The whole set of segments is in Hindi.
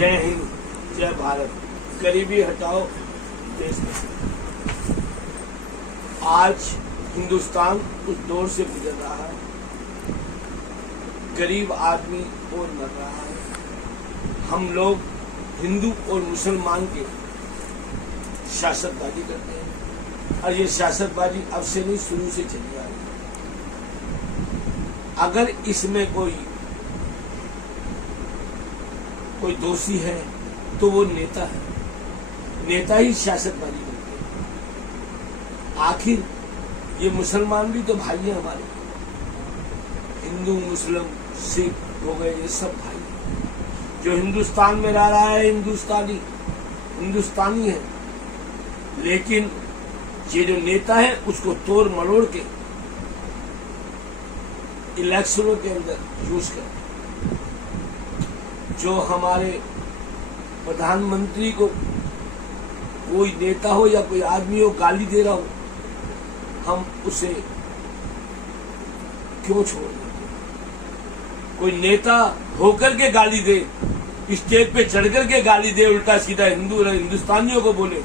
जय हिंद, जय भारत। गरीबी हटाओ, देश बचाओ। आज हिंदुस्तान उस दौर से गुजर रहा है, गरीब आदमी और मर रहा है। हम लोग हिंदू और मुसलमान के सियासतबाजी करते हैं और ये सियासतबाजी अब से नहीं, शुरू से चली आ रही है। अगर इसमें कोई दोषी है तो वो नेता है। नेता ही सियासतबाजी करते हैं। आखिर ये मुसलमान भी तो भाई हैं हमारे, हिंदू मुस्लिम सिख हो गए, ये सब भाई हैं। जो हिंदुस्तान में रह रहा है हिंदुस्तानी है, लेकिन ये जो नेता है उसको तोड़ मरोड़ के इलेक्शनों के अंदर यूज करते। जो हमारे प्रधानमंत्री को कोई नेता हो या कोई आदमी हो गाली दे रहा हो, हम उसे क्यों छोड़ दें? कोई नेता होकर के गाली दे, स्टेज पे चढ़ करके गाली दे, उल्टा सीधा हिंदुस्तानियों को बोले,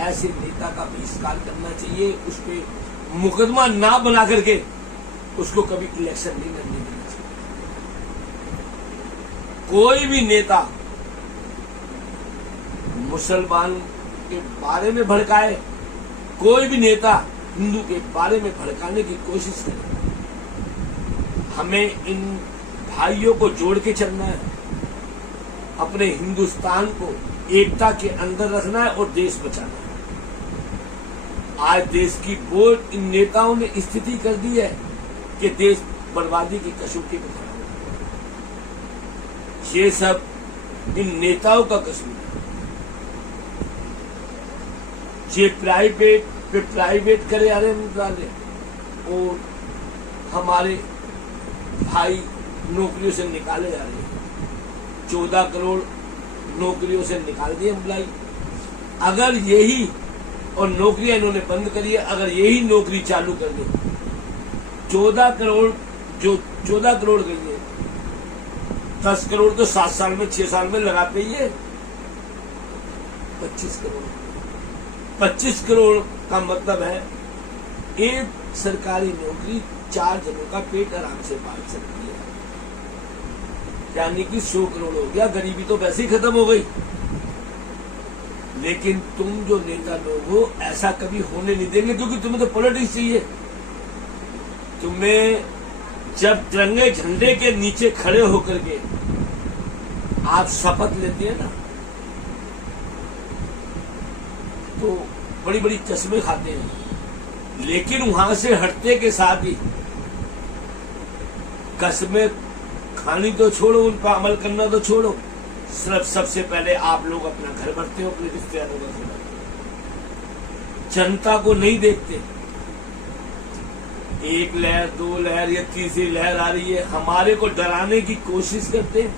ऐसे नेता का बहिष्कार करना चाहिए। उस पर मुकदमा ना बना करके उसको कभी इलेक्शन नहीं करने देना चाहिए। कोई भी नेता मुसलमान के बारे में भड़काए, कोई भी नेता हिंदू के बारे में भड़काने की कोशिश करे, हमें इन भाइयों को जोड़ के चलना है। अपने हिंदुस्तान को एकता के अंदर रखना है और देश बचाना है। आज देश की वो इन नेताओं ने स्थिति कर दी है कि देश बर्बादी की कसौटी में खड़ा है। ये सब इन नेताओं का कसूर है। ये प्राइवेट पे प्राइवेट करे आ रहे मंत्रालय, और हमारे भाई नौकरियों से निकाले जा रहे हैं। 14 करोड़ नौकरियों से निकाल दिए एम्प्लॉय। अगर यही, और नौकरियां इन्होंने बंद करी है, अगर यही नौकरी चालू कर दे, 14 करोड़ गई है, 10 करोड़ तो 7 साल में 6 साल में लगाते ही है। 25 करोड़ का मतलब है एक सरकारी नौकरी 4 जनों का पेट आराम से पाल सकती है, यानी कि 100 करोड़ हो गया। गरीबी तो वैसे ही खत्म हो गई। लेकिन तुम जो नेता लोग हो ऐसा कभी होने नहीं देंगे, क्योंकि तुम्हें तो पॉलिटिक्स चाहिए। तुम्हें जब तिरंगे झंडे के नीचे खड़े होकर के आप शपथ लेते हैं ना, तो बड़ी बड़ी चश्मे खाते हैं, लेकिन वहां से हटने के साथ ही कसमें खानी तो छोड़ो, उन पर अमल करना तो छोड़ो। सिर्फ सबसे पहले आप लोग अपना घर भरते हो, अपने रिश्तेदारों का घर भरते हो, जनता को नहीं देखते। एक लहर, 2 लहर या तीसरी लहर आ रही है, हमारे को डराने की कोशिश करते हैं,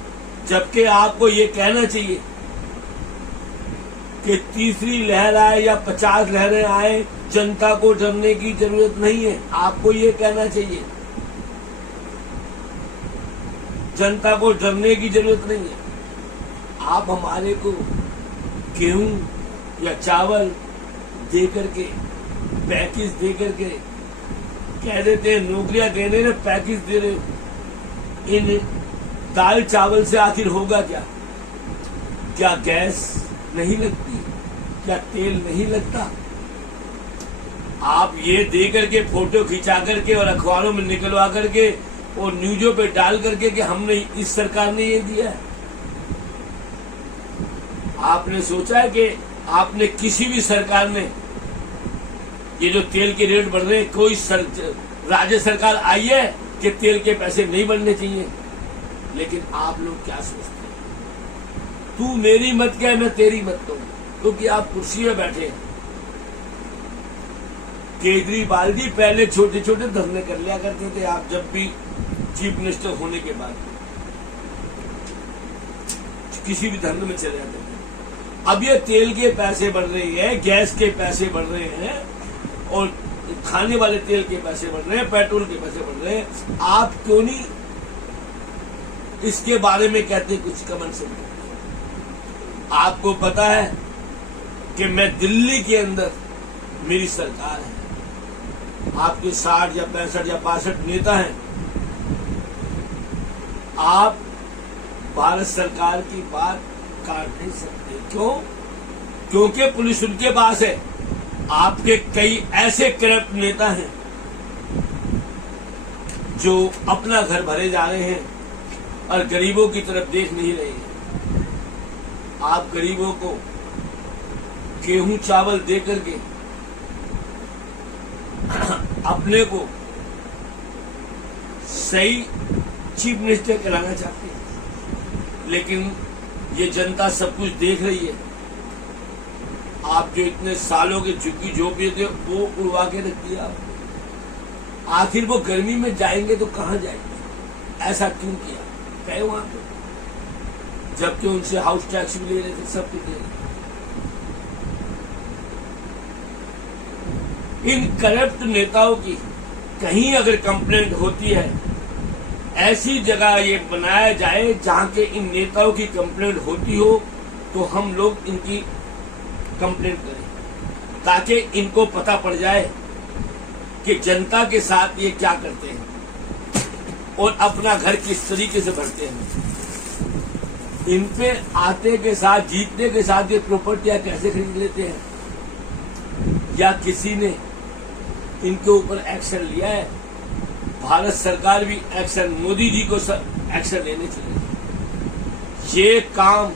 जबकि आपको ये कहना चाहिए कि तीसरी लहर आए या 50 लहरें आए, जनता को डरने की जरूरत नहीं है। आपको ये कहना चाहिए, जनता को डरने की जरूरत नहीं है। आप हमारे को गेहूं या चावल दे करके, पैकेज दे करके कह देते हैं नौकरियां देने में पैकेज दे रहे। इन दाल चावल से आखिर होगा क्या? क्या गैस नहीं लगती? क्या तेल नहीं लगता? आप ये दे करके, फोटो खिंचा करके और अखबारों में निकलवा करके और न्यूजों पे डाल करके कि हमने, इस सरकार ने ये दिया है। आपने सोचा है कि आपने किसी भी सरकार ने, ये जो तेल के रेट बढ़ रहे हैं, कोई राज्य सरकार आई है कि तेल के पैसे नहीं बढ़ने चाहिए? लेकिन आप लोग क्या सोचते हैं? तू मेरी मत कह, मैं तेरी मत कहूं, क्योंकि आप कुर्सी में बैठे हैं। केजरीवाल जी पहले छोटे छोटे धरने कर लिया करते थे, आप जब भी चीफ मिनिस्टर होने के बाद किसी भी धरने में चले जाते थे। अब ये तेल के पैसे बढ़ रहे हैं, गैस के पैसे बढ़ रहे हैं, और खाने वाले तेल के पैसे बढ़ रहे हैं, पेट्रोल के पैसे बढ़ रहे हैं। आप क्यों नहीं इसके बारे में कहते कुछ कमेंट से। आपको पता है कि मैं दिल्ली के अंदर मेरी सरकार है, आपके 60 या 65 या 62 नेता हैं, आप भारत सरकार की बात काट नहीं सकते। क्यों? क्योंकि पुलिस उनके पास है। आपके कई ऐसे करप्ट नेता हैं जो अपना घर भरे जा रहे हैं और गरीबों की तरफ देख नहीं रहे हैं। आप गरीबों को गेहूं चावल दे करके अपने को सही चीफ मिनिस्टर कराना चाहते हैं, लेकिन ये जनता सब कुछ देख रही है। आप जो इतने सालों के झुग्गी झोपड़िए थे वो उड़वा के रख दिया। आखिर वो गर्मी में जाएंगे तो कहां जाएंगे? ऐसा क्यों किया? गए वहां पे, जबकि उनसे हाउस टैक्स भी ले रहे थे, सब कुछ ले रहे थे। इन करप्ट नेताओं की कहीं अगर कंप्लेंट होती है, ऐसी जगह ये बनाया जाए जहां के इन नेताओं की कंप्लेंट होती हो, तो हम लोग इनकी कंप्लेंट करें, ताकि इनको पता पड़ जाए कि जनता के साथ ये क्या करते हैं और अपना घर किस तरीके से भरते हैं। इन पे आते के साथ, जीतने के साथ ये प्रॉपर्टियां कैसे खरीद लेते हैं, या किसी ने इनके ऊपर एक्शन लिया है? भारत सरकार भी एक्शन, मोदी जी को एक्शन लेने चाहिए। ये काम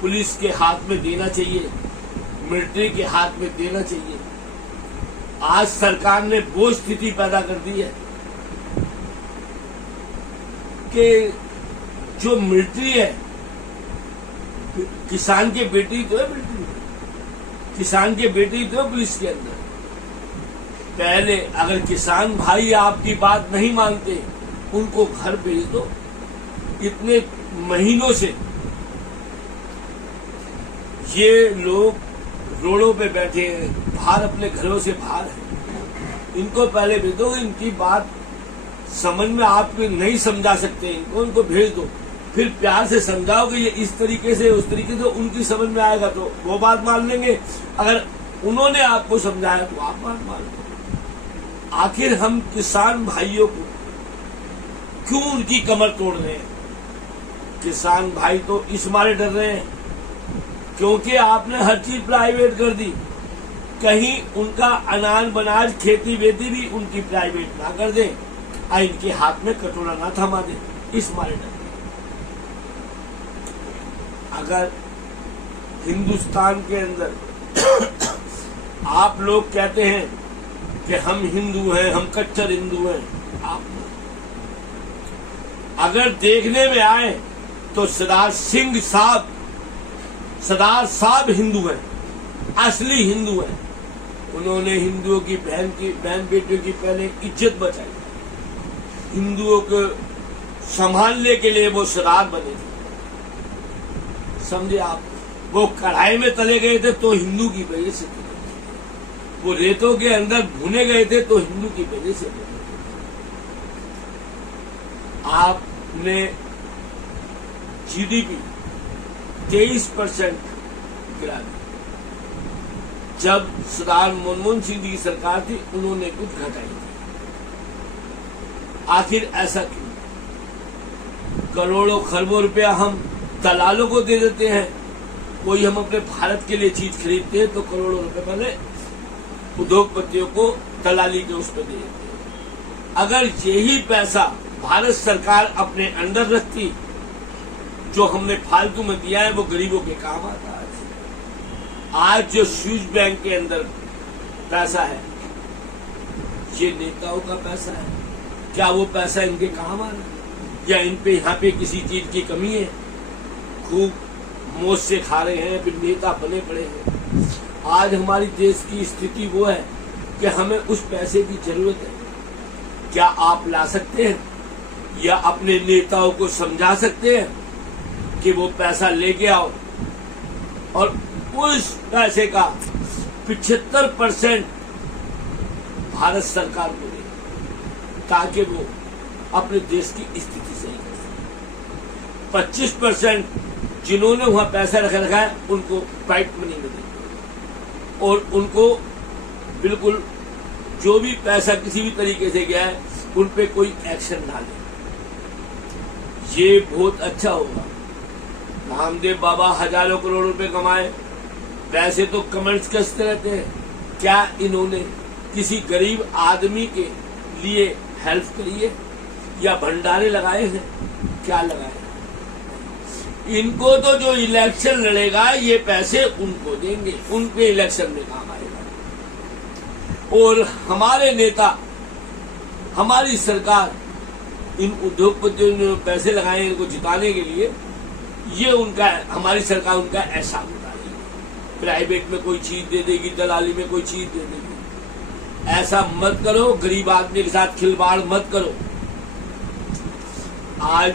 पुलिस के हाथ में देना चाहिए, मिलिट्री के हाथ में देना चाहिए। आज सरकार ने वो स्थिति पैदा कर दी है कि जो मिलिट्री है, किसान के बेटी तो है मिलिट्री, किसान के बेटी तो है पुलिस के अंदर। पहले अगर किसान भाई आपकी बात नहीं मानते, उनको घर भेज दो। इतने महीनों से ये लोग रोडों पे बैठे हैं, बाहर अपने घरों से बाहर हैं। इनको पहले भेज दो। इनकी बात समझ में आप नहीं समझा सकते, इनको भेज दो। फिर प्यार से समझाओ कि ये इस तरीके से उस तरीके से, उनकी समझ में आएगा तो वो बात मान लेंगे। अगर उन्होंने आपको समझाया तो आप बात मान लो। आखिर हम किसान भाइयों को क्यों उनकी कमर तोड़ रहे हैं? किसान भाई तो इस मारे डर रहे हैं क्योंकि आपने हर चीज प्राइवेट कर दी। कहीं उनका अनाज बनाज खेती वेती भी उनकी प्राइवेट ना कर दे, इनके हाथ में कटोरा ना थमा दे, इस मारे डर। अगर हिंदुस्तान के अंदर आप लोग कहते हैं कि हम हिंदू हैं, हम कट्टर हिंदू हैं, आप अगर देखने में आए तो सरदार साहब हिंदू हैं, असली हिंदू हैं। उन्होंने हिंदुओं की बहन बेटियों की पहले इज्जत बचाई, हिंदुओं को संभालने के लिए वो सरदार बने थे। समझे आप? वो कढ़ाई में तले गए थे तो हिंदू की वजह से, वो रेतों के अंदर भुने गए थे तो हिंदू की वजह से। आपने जीडीपी 23% गिरा दी। जब सरदार मनमोहन सिंह जी की सरकार थी, उन्होंने कुछ घटाई थी। आखिर ऐसा क्यों? करोड़ों खरबों रुपया हम दलालों को दे देते हैं। कोई हम अपने भारत के लिए चीज खरीदते हैं तो करोड़ों रुपए पहले उद्योगपतियों को दलाली के उस पर दे देते हैं। अगर यही पैसा भारत सरकार अपने अंदर रखती, जो हमने फालतू में दिया है वो गरीबों के काम आता है। आज जो स्विस बैंक के अंदर पैसा है, ये नेताओं का पैसा है। क्या वो पैसा इनके काम आ रहा है या इन पे यहाँ पे किसी चीज की कमी है? खूब मौज से खा रहे हैं, फिर नेता बने पड़े हैं। आज हमारी देश की स्थिति वो है कि हमें उस पैसे की जरूरत है। क्या आप ला सकते हैं या अपने नेताओं को समझा सकते हैं कि वो पैसा लेके आओ और उस पैसे का 75% भारत सरकार को दे, ताकि वो अपने देश की स्थिति सही कर सके। 25% जिन्होंने वहां पैसा रखा है उनको फाइट मनी में देंगे और उनको बिल्कुल जो भी पैसा किसी भी तरीके से गया है उन पे कोई एक्शन ना ले। ये बहुत अच्छा होगा। रामदेव बाबा हजारों करोड़ रुपए कमाए, वैसे तो कमेंट्स कसते रहते हैं, क्या इन्होंने किसी गरीब आदमी के लिए हेल्प करी है या भंडारे लगाए हैं? क्या लगाए हैं? इनको तो जो इलेक्शन लड़ेगा ये पैसे उनको देंगे, उनके इलेक्शन में काम आएगा। और हमारे नेता, हमारी सरकार इन उद्योगपतियों ने पैसे लगाए इनको जिताने के लिए, ये उनका, हमारी सरकार उनका एहसान उतारेगी। प्राइवेट में कोई चीज दे देगी, दलाली में कोई चीज दे देगी। ऐसा मत करो, गरीब आदमी के साथ खिलवाड़ मत करो। आज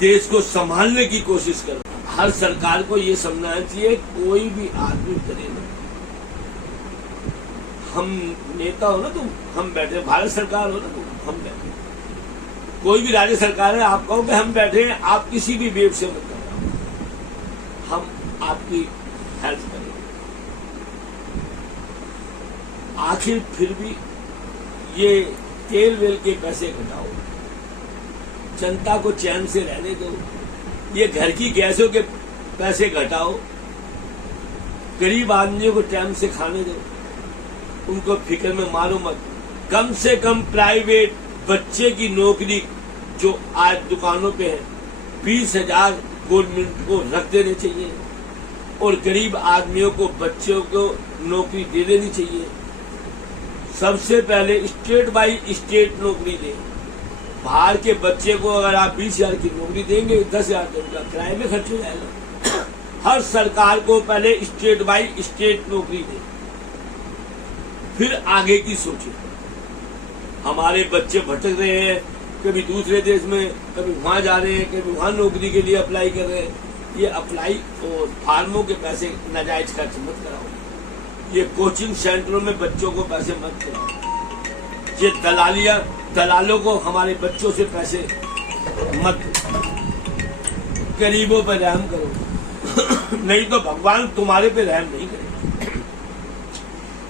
देश को संभालने की कोशिश करो। हर सरकार को ये समझना चाहिए कोई भी आदमी करे ना, हम नेता हो ना तुम, हम बैठे, भारत सरकार हो ना तुम, हम बैठे, कोई भी राज्य सरकार है, आप कहो कि हम बैठे हैं, आप किसी भी वेब से मत करो, हम आपकी हेल्प करेंगे। आखिर फिर भी ये तेल वेल के पैसे घटाओ, जनता को चैन से रहने दो। ये घर की गैसों के पैसे घटाओ, गरीब आदमियों को टाइम से खाने दो, उनको फिक्र में मारो मत। कम से कम प्राइवेट बच्चे की नौकरी जो आज दुकानों पे है 20,000 गवर्नमेंट को रख देने चाहिए और गरीब आदमियों को, बच्चों को नौकरी दे देनी चाहिए। सबसे पहले स्टेट बाई स्टेट नौकरी दें। बाहर के बच्चे को अगर आप 20,000 की नौकरी देंगे, 10,000 तो उनका किराए में खर्च हो जाएगा। हर सरकार को पहले स्टेट बाई स्टेट नौकरी दें, फिर आगे की सोचें। हमारे बच्चे भटक रहे हैं, कभी दूसरे देश में, कभी वहां जा रहे हैं, कभी वहां नौकरी के लिए अप्लाई कर रहे हैं। ये अप्लाई और फार्मों के पैसे नाजायज खर्च मत कराओ। ये कोचिंग सेंटरों में बच्चों को पैसे मत कराओ। ये दलालों को हमारे बच्चों से पैसे मत दो। गरीबों पर रहम करो, नहीं तो भगवान तुम्हारे पे रहम नहीं करेगा।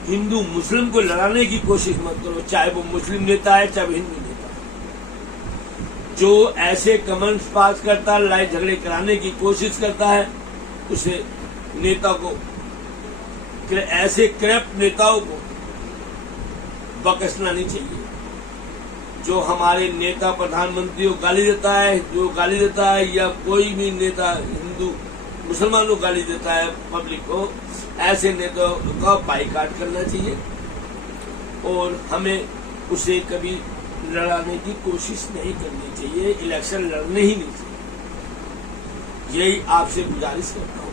हिंदू मुस्लिम को लड़ाने की कोशिश मत करो, चाहे वो मुस्लिम नेता है चाहे हिंदू नेता। जो ऐसे कमेंट्स पास करता है, लड़ाई झगड़े कराने की कोशिश करता है, उसे नेता को, ऐसे करप्ट नेताओं को बख्शना नहीं चाहिए। जो हमारे नेता प्रधानमंत्री को गाली देता है, जो गाली देता है, या कोई भी नेता हिंदू मुसलमानों को गाली देता है पब्लिक को, ऐसे नेताओं का बाइकाट करना चाहिए और हमें उसे कभी लड़ाने की कोशिश नहीं करनी चाहिए। इलेक्शन लड़ने ही नहीं चाहिए। यही आपसे गुजारिश करता हूँ।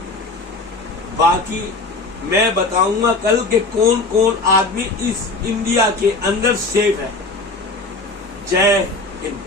बाकी मैं बताऊंगा कल के कौन कौन आदमी इस इंडिया के अंदर सेफ है। जय हिंद।